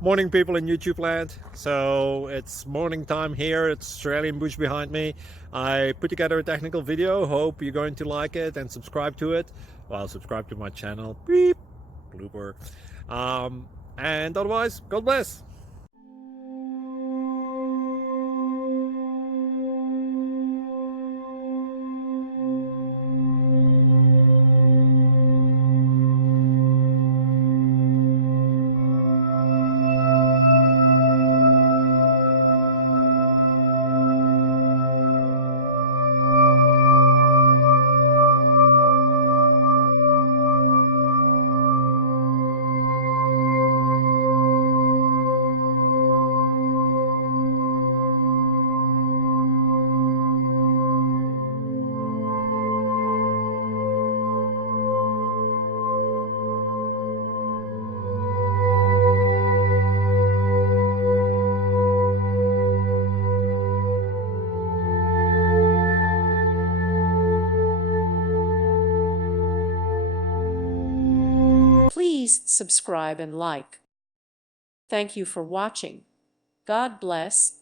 Morning, people in YouTube land. So it's morning time here. It's Australian bush behind me. I put together a technical video. Hope you're going to like it and subscribe to it. Well, subscribe to my channel. Beep. Blooper. And otherwise, God bless. Please subscribe and like. Thank you for watching. God bless.